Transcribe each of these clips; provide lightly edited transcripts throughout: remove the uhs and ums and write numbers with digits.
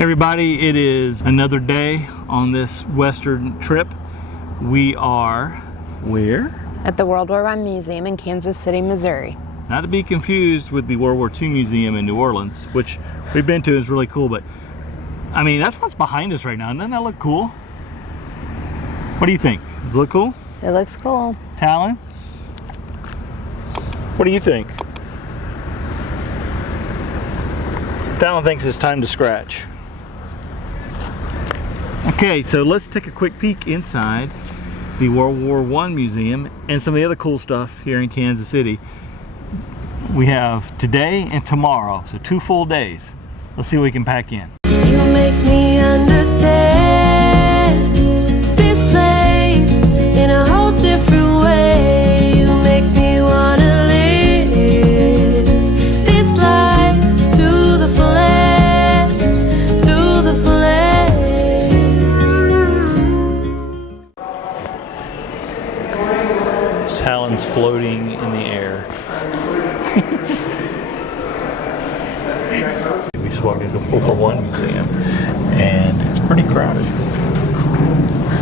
Everybody, it is another day on this Western trip. We are where? At the World War I Museum in Kansas City, Missouri. Not to be confused with the World War II Museum in New Orleans, which we've been to, is really cool, but I mean, that's what's behind us right now. Doesn't that look cool? What do you think? Does it look cool? It looks cool. Talon? What do you think? Talon thinks it's time to scratch. Okay, so let's take a quick peek inside the World War I Museum and some of the other cool stuff here in Kansas City. We have today and tomorrow, so 2 full days. Let's see what we can pack in. You make me understand this place in a whole different way. You make me wanna live this life to the fullest, to the fullest. Talon's floating in the air. We just walked into the World War I Museum, and it's pretty crowded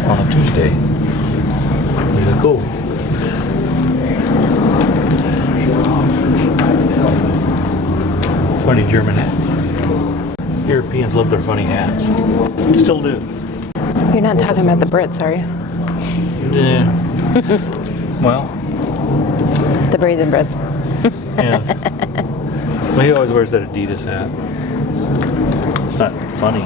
on a Tuesday, which is cool. Funny German hats. Europeans love their funny hats. Still do. You're not talking about the Brits, are you? Yeah. Well. The brazen Brits. Yeah. Well, he always wears that Adidas hat. It's not funny.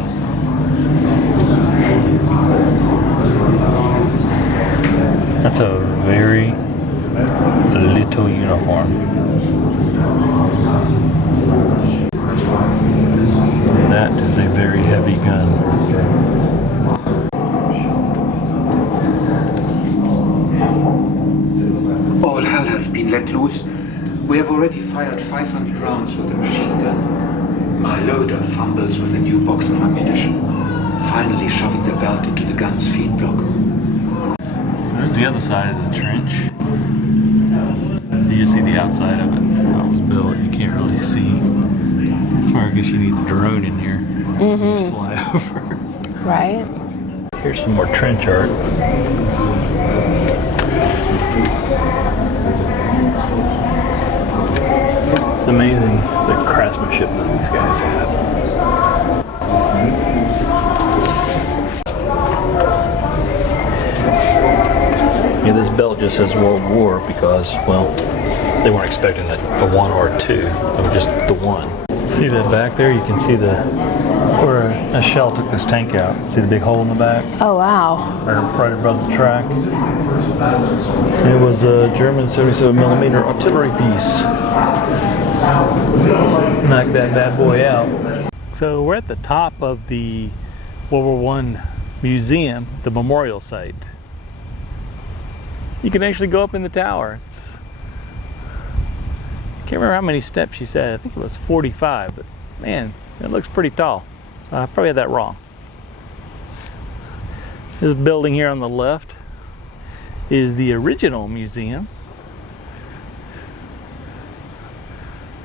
That's a very little uniform. That is a very heavy gun. All hell has been let loose. We have already fired 500 rounds with a machine gun. My loader fumbles with a new box of ammunition, finally shoving the belt into the gun's feed block. So this is the other side of the trench. So you just see the outside of it, how it was built. You can't really see. That's where I guess you need a drone in here. Just fly over. Right? Here's some more trench art. It's amazing the craftsmanship that these guys have. Yeah, this belt just says World War because, well, they weren't expecting a 1 or a 2. It was just the 1. See that back there? You can see where a shell took this tank out. See the big hole in the back? Oh, wow. Right above the track. It was a German 77mm artillery piece. Knock that bad boy out. So we're at the top of the World War I Museum, the memorial site. You can actually go up in the tower. I can't remember how many steps she said. I think it was 45, but man, it looks pretty tall. So I probably had that wrong. This building here on the left is the original museum.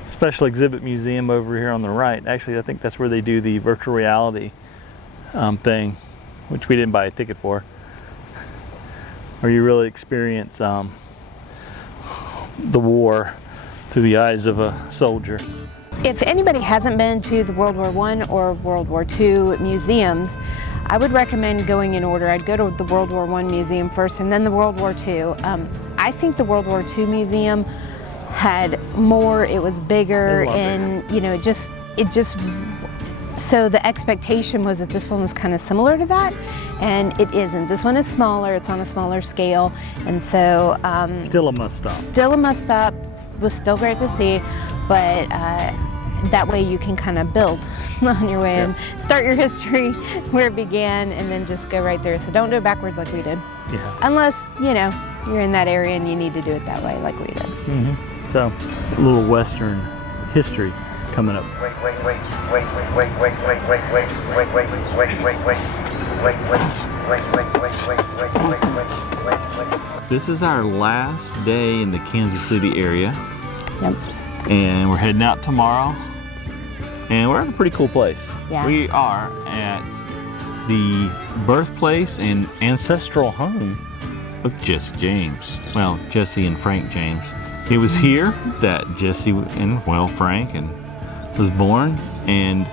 Special exhibit museum over here on the right. Actually, I think that's where they do the virtual reality thing, which we didn't buy a ticket for, where you really experience the war through the eyes of a soldier. If anybody hasn't been to the World War I or World War II museums, I would recommend going in order. I'd go to the World War I Museum first and then the World War II. I think the World War II Museum had more, it was bigger, and you know, it just so the expectation was that this one was kind of similar to that, and it isn't. This one is smaller, it's on a smaller scale, and so Still a must stop. Still a must stop. Was still great to see, but that way you can kind of build on your way and start your history where it began and then just go right there. So don't do it backwards like we did. Yeah. Unless, you know, you're in that area and you need to do it that way like we did. So, a little Western history coming up. This is our last day in the Kansas City area. Yep. And we're heading out tomorrow. And we're at a pretty cool place. Yeah. We are at the birthplace and ancestral home of Jesse James. Well, Jesse and Frank James. It was here that Jesse and, well, Frank was born, and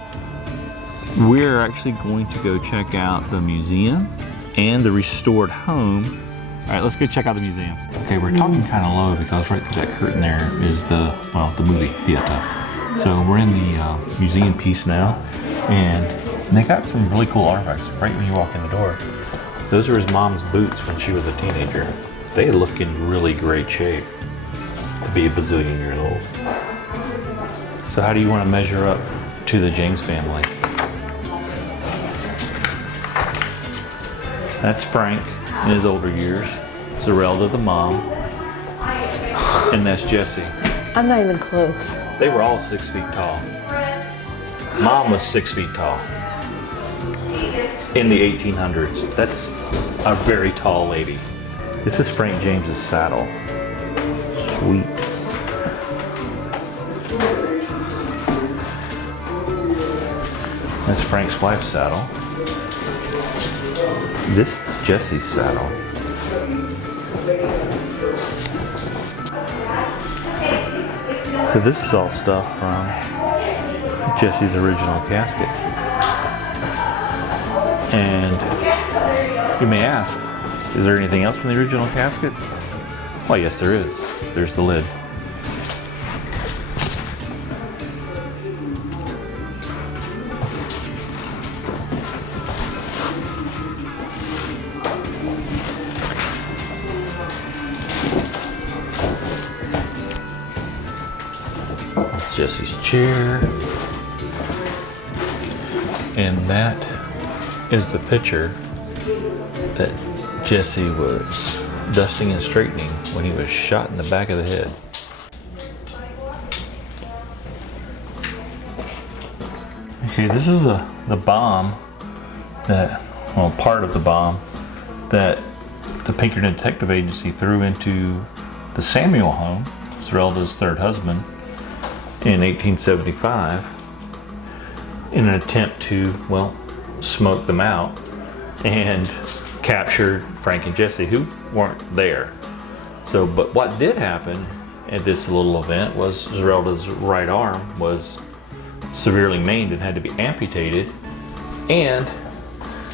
we're actually going to go check out the museum and the restored home. All right, let's go check out the museum. Okay, we're talking kind of low because right through that curtain there is the movie theater. So we're in the museum piece now, and they got some really cool artifacts right when you walk in the door. Those are his mom's boots when she was a teenager. They look in really great shape to be a bazillion years old. So how do you want to measure up to the James family? That's Frank in his older years. Zerelda, the mom. And that's Jesse. I'm not even close. They were all 6 feet tall. Mom was 6 feet tall. In the 1800s. That's a very tall lady. This is Frank James's saddle. Sweet. That's Frank's wife's saddle. This is Jesse's saddle. So this is all stuff from Jesse's original casket. And you may ask, is there anything else from the original casket? Well, yes, there is. There's the lid. That's Jesse's chair. And that is the picture that Jesse was dusting and straightening when he was shot in the back of the head. Okay, this is the bomb that, well, part of the bomb that the Pinkerton Detective Agency threw into the Samuel home, Zerelda's third husband, in 1875 in an attempt to, well, smoke them out and captured Frank and Jesse, who weren't there. So, but what did happen at this little event was Zerelda's right arm was severely maimed and had to be amputated, and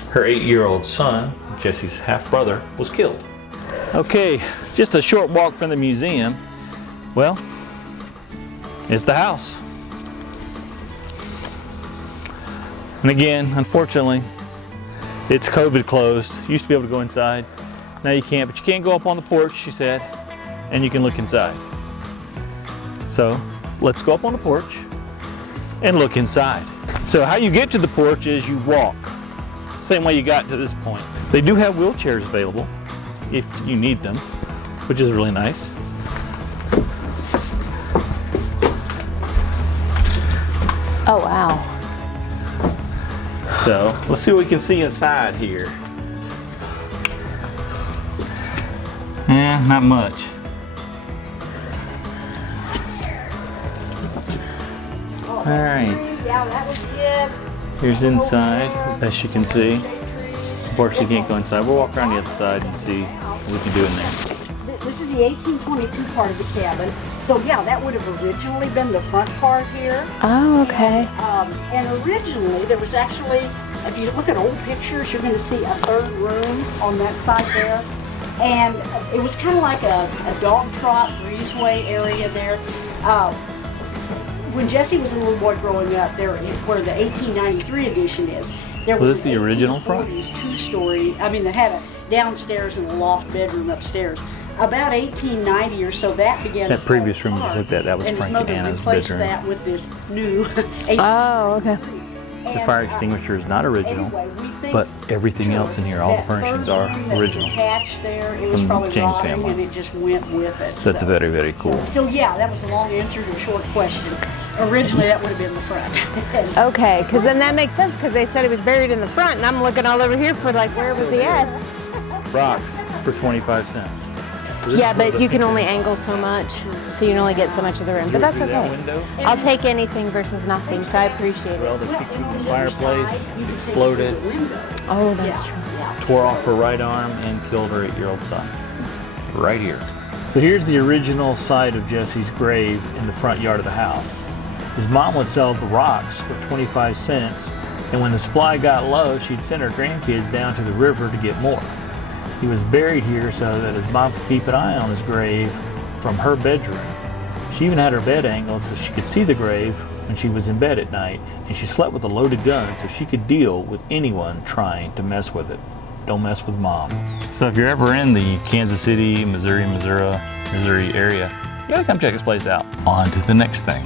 her 8-year-old son, Jesse's half-brother, was killed. Okay, just a short walk from the museum. Well, it's the house. And again, unfortunately, it's COVID closed. Used to be able to go inside. Now you can't, but you can't go up on the porch, she said, and you can look inside. So let's go up on the porch and look inside. So how you get to the porch is you walk. Same way you got to this point. They do have wheelchairs available if you need them, which is really nice. Oh, wow. So let's see what we can see inside here. Not much. All right. Here's inside, as best you can see. Unfortunately, you can't go inside. We'll walk around the other side and see what we can do in there. This is the 1822 part of the cabin. So yeah, that would have originally been the front part here. Oh, okay. And originally there was actually, if you look at old pictures, you're going to see a third room on that side there. And it was kind of like a dog trot breezeway area there. When Jesse was a little boy growing up, there where the 1893 edition is, there Was was this the original front? 2-story. I mean, they had a downstairs and a loft bedroom upstairs. About 1890 or so, that began. That to previous fall room you apart, looked at, that was and his Frank mother and Anna's replaced bedroom. that with this new. Oh, okay. The fire extinguisher is not original, but everything else in here, all the furnishings are original. Attached there, it was From probably James rotting, family. and it just went with it. So that's very, very cool. So yeah, that was a long answer to a short question. Originally, that would have been the front. Okay, because then that makes sense because they said he was buried in the front, and I'm looking all over here for like, where was he at? Rocks for 25 cents. Yeah, but you can only angle so much, so you can only get so much of the room. But that's Through that okay. window? I'll take anything versus nothing, so I appreciate Well, it. the fireplace exploded, Oh, that's true. tore off her right arm, and killed her 8-year-old son. Right here. So here's the original site of Jesse's grave in the front yard of the house. His mom would sell the rocks for 25 cents, and when the supply got low, she'd send her grandkids down to the river to get more. He was buried here so that his mom could keep an eye on his grave from her bedroom. She even had her bed angled so she could see the grave when she was in bed at night, and she slept with a loaded gun so she could deal with anyone trying to mess with it. Don't mess with mom. So if you're ever in the Kansas City, Missouri area, you gotta come check this place out. On to the next thing.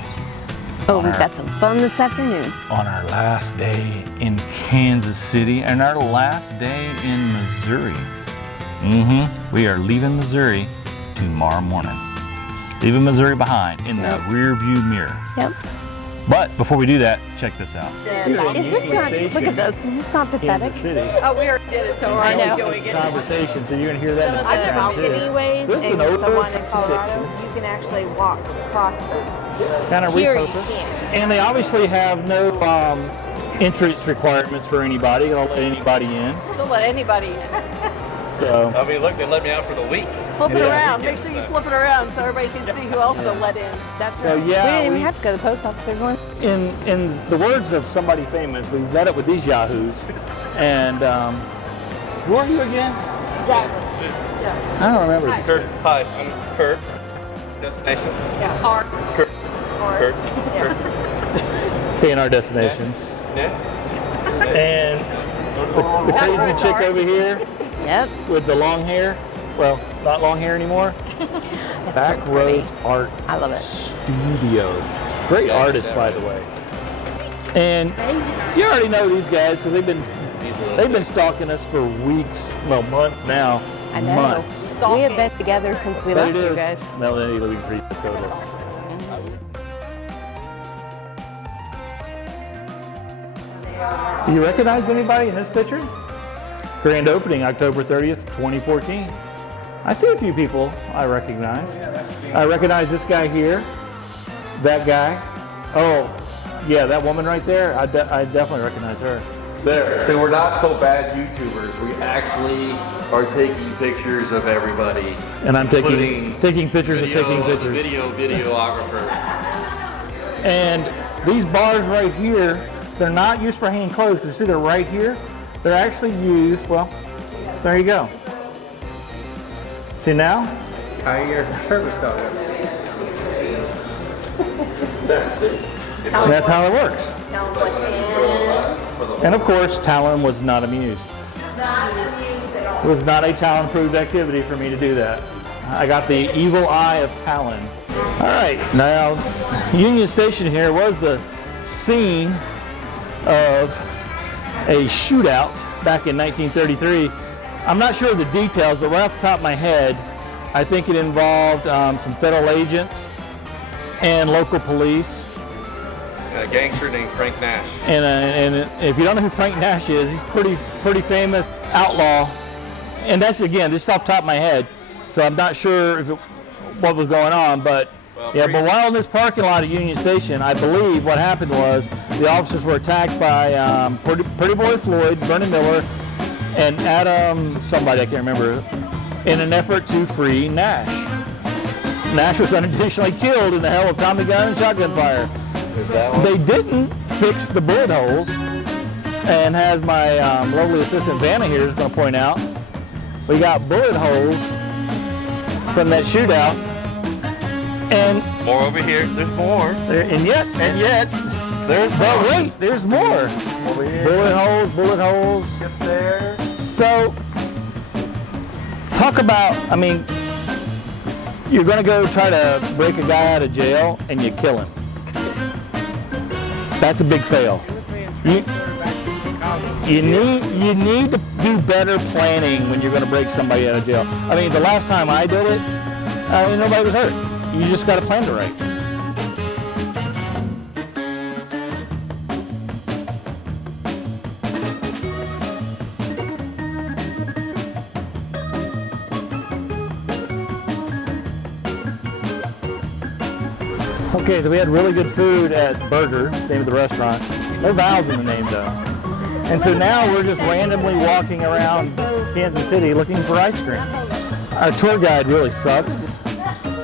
Oh, we've got some fun this afternoon. On our last day in Kansas City and our last day in Missouri. We are leaving Missouri tomorrow morning. Leaving Missouri behind in the rear view mirror. Yep. But before we do that, check this out. Is this not, look at this, is this not pathetic? Kansas City. Oh, we already did it, so I know. going in. Conversation, so you're gonna hear that in the I've never background been too. anyways, This is and an the older one in train Colorado, station. you can actually walk across the. Kind of Here you repurposed. can't. And they obviously have no entrance requirements for anybody. They'll let anybody in. Don't let anybody in. So I mean, look, they let me out for the week. Flip it Yeah. around. Make sure you flip it around so everybody can see who else they'll let in. That's So, right. yeah, we didn't even we- have to go to the post office, everyone. in the words of somebody famous, we met up with these yahoos. And who are you again? Exactly. I don't remember. Kurt, hi, I'm Kurt. Destination. Yeah, hard. Kurt. Hard. Kurt. Yeah. Okay, in our destinations. Yeah. And the crazy chick over here Yep. with the long hair. Well, not long hair anymore. Backroads Art I love it. Studio. Great artist, by the way. And you already know these guys because they've been stalking us for weeks, well, months now. I know. Months. We have been together since we But left it you is guys. Melanie living for photos. You recognize anybody in this picture? Grand opening, October 30th, 2014. I see a few people I recognize. I recognize this guy here, that guy. Oh, yeah, that woman right there, I definitely recognize her. There. So we're not so bad YouTubers. We actually are taking pictures of everybody. And I'm taking Including pictures of taking pictures. Videographer. And these bars right here, they're not used for hanging clothes. You see they're right here? They're actually used, well, there you go. See now? That's how it works. Sounds like And of course, Talon was not amused. It was not a Talon-approved activity for me to do that. I got the evil eye of Talon. All right, now Union Station here was the scene of a shootout back in 1933. I'm not sure of the details, but right off the top of my head, I think it involved some federal agents and local police. A gangster named Frank Nash. And if you don't know who Frank Nash is, he's pretty famous outlaw. And that's, again, just off the top of my head, so I'm not sure what was going on, but yeah. But while in this parking lot at Union Station, I believe what happened was the officers were attacked by Pretty Boy Floyd, Vernon Miller, and Adam somebody I can't remember, in an effort to free Nash. Nash was unintentionally killed in the hell of Tommy gun and shotgun fire. They didn't fix the bullet holes, and as my lovely assistant Vanna here is going to point out, we got bullet holes from that shootout, and More over here. There's more. and yet there's more. Over here. Bullet holes. Get there. So, talk about, I mean, you're going to go try to break a guy out of jail and you kill him. That's a big fail. You need to do better planning when you're going to break somebody out of jail. I mean, the last time I did it, nobody was hurt. You just got to plan it right. Okay, so we had really good food at Burger, name of the restaurant. No vowels in the name though. And so now we're just randomly walking around Kansas City looking for ice cream. Our tour guide really sucks.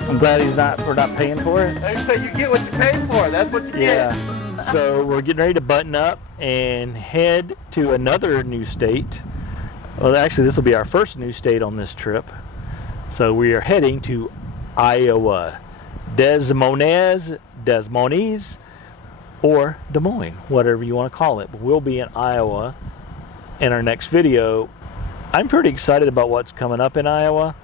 I'm glad we're not paying for it. So you get what you pay for. That's what you get. Yeah. So we're getting ready to button up and head to another new state. Well, actually, this will be our first new state on this trip. So we are heading to Iowa. Des Moines, or Des Moines, whatever you want to call it. But we'll be in Iowa in our next video. I'm pretty excited about what's coming up in Iowa.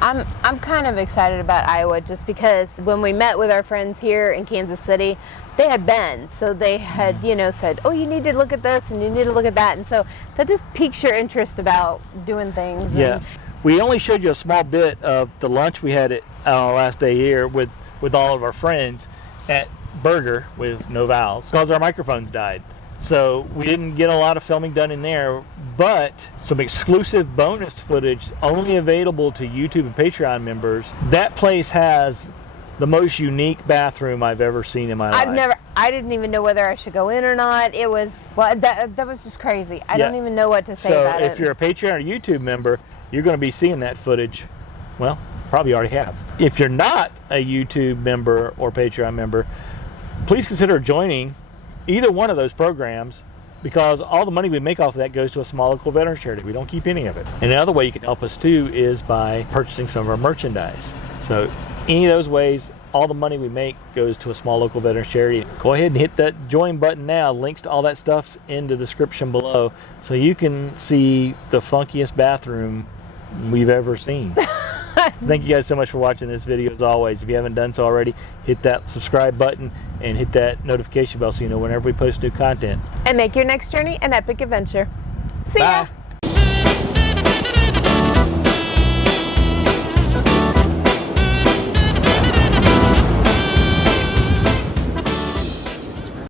I'm kind of excited about Iowa just because when we met with our friends here in Kansas City, they had been. So they had, said, oh, you need to look at this and you need to look at that. And so that just piques your interest about doing things. Yeah. We only showed you a small bit of the lunch we had on our last day here with all of our friends at Burger with no vowels because our microphones died. So we didn't get a lot of filming done in there, but some exclusive bonus footage only available to YouTube and Patreon members. That place has the most unique bathroom I've ever seen in my life. I didn't even know whether I should go in or not. It was, that was just crazy. I don't even know what to say about it. So if you're a Patreon or YouTube member, you're going to be seeing that footage. Well, probably already have. If you're not a YouTube member or Patreon member, please consider joining either one of those programs because all the money we make off of that goes to a small local veteran charity. We don't keep any of it. And another way you can help us too is by purchasing some of our merchandise. So any of those ways, all the money we make goes to a small local veteran charity. Go ahead and hit that join button now. Links to all that stuff's in the description below so you can see the funkiest bathroom we've ever seen. Thank you guys so much for watching this video. As always, if you haven't done so already, hit that subscribe button and hit that notification bell so you know whenever we post new content. And make your next journey an epic adventure. See ya! Bye.